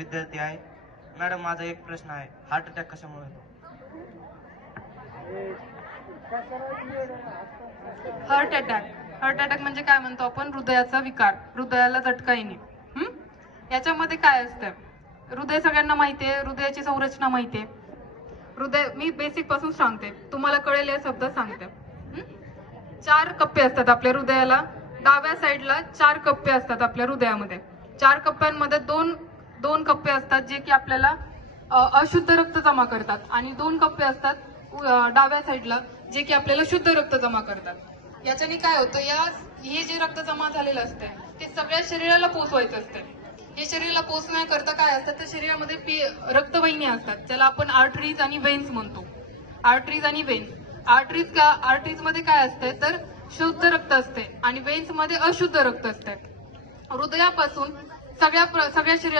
विद्यार्थी आहे. मॅडम माझा एक प्रश्न आहे. हार्ट अटॅक कशामुळे होतो? हार्ट अटॅक हार्ट अटॅक म्हणजे काय म्हणतो आपण? हृदयाचा विकार. हृदयाला झटका येणे. याच्यामध्ये काय असतं? हृदय सगळ्यांना माहितीये हृदयाची संरचना माहितीये हृदय मी बेसिकपासून सांगते. तुम्हाला कळेल या शब्द सांगते. चार कप्पे असतात आपल्या हृदयाला. डाव्या साईडला चार कप्पे असतात आपल्या हृदयामध्ये. चार कप्प्यांमध्ये दोन दोन कप्पे असतात जे की आपल्याला अशुद्ध रक्त जमा करतात. आणि दोन कप्पे असतात डाव्या साईडला जे की आपल्याला शुद्ध रक्त जमा करतात. याच्याने काय होतं या हे जे रक्त जमा झालेलं असते ते सगळ्या शरीराला पोचवायचं असते हे शरीराला पोचण्याकरता काय असतं तर शरीरामध्ये पी रक्तवाहिनी असतात ज्याला आपण आर्टरीज आणि वेन्स म्हणतो. आर्टरीज आणि वेन्स आर्टरीज का आर्टरीजमध्ये काय असते तर शुद्ध रक्त असते आणि वेन्समध्ये अशुद्ध रक्त असते हृदयापासून सगळ्या सगळ्या शरीरात